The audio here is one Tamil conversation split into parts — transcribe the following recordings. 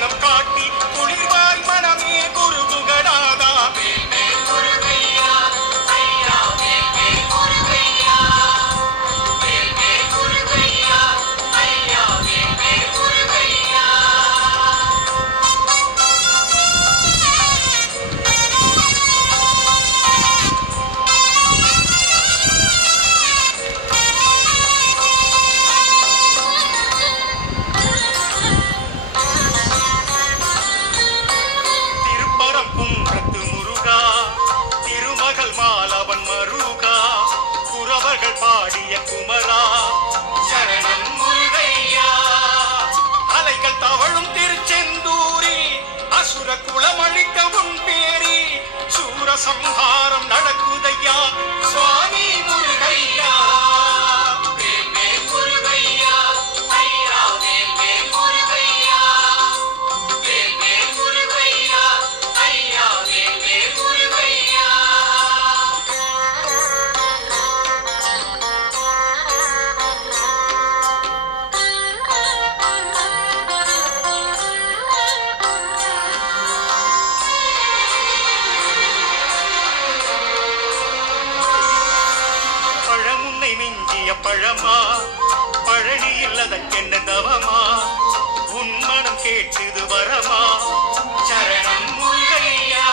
மனம் காட்டி குளிர்வாய் மனமே குருகுகடாதா பாடிய குமரா சரணம் முருகையா அலைகள் தவழும் திருச்செந்தூரி அசுர குலமழிக்க உன் பேரி சூர சம்ஹாரம் நடக்குதையா சுவாமி முருகையா பழமா பழனி இல்லதற்கென்ன தவமா உன் மனம் கேட்டது வரமா சரணம் முருகையா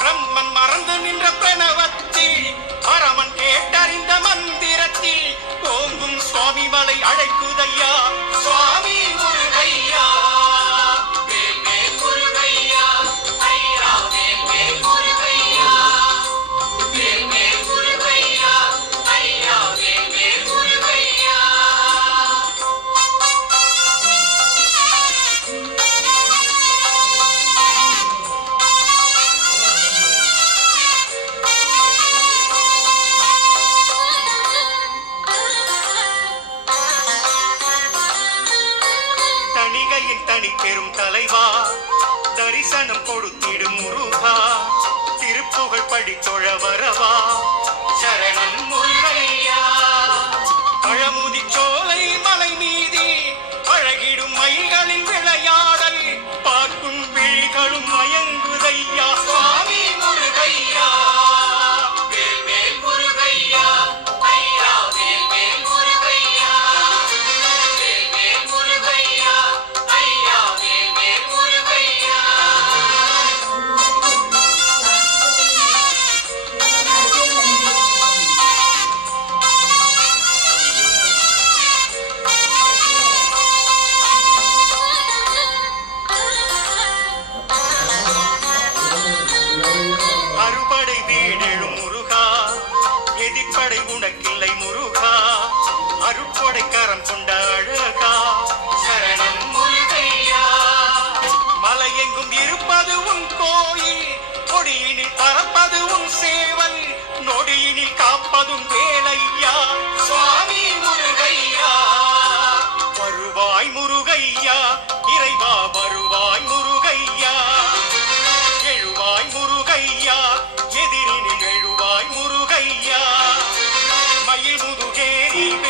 பிரம்மன் மறந்து நின்ற பிரணவத்தில் பரமன் கேட்டறிந்த மந்திரத்தில் ஓங்கும் சுவாமி மலை அழைக்குதையா சுவாமி முருகையா தனி பெரும் தலைவா தரிசனம் கொடுத்திடும் முருகா திருப்புகழ் படித்தொழ வரவா சரணம் முருகையா பழமுதி சோலை மலை மீதி அழகிடும் மயில்களின் விளையாடல் பார்க்கும் விழிகளும் மயங்குதையா சுவாமி முருகையா எதிர்ப்படை உனக்கில்லை முருகா அருட்கொடை கரம் கொண்ட அழகா சரணம் முருகையா மலையெங்கும் இருப்பது உன் கோயில் கொடியினில் பறப்பது உன் சேவல் நொடியினில் காப்பதும் வேலையா சுவாமி முருகையா வருவாய் முருகையா இறைவா வருவாய் முருகையா எழுவாய் முருகையா எதிரினில் எழுவாய் முருகையா மயில் முதுகேரி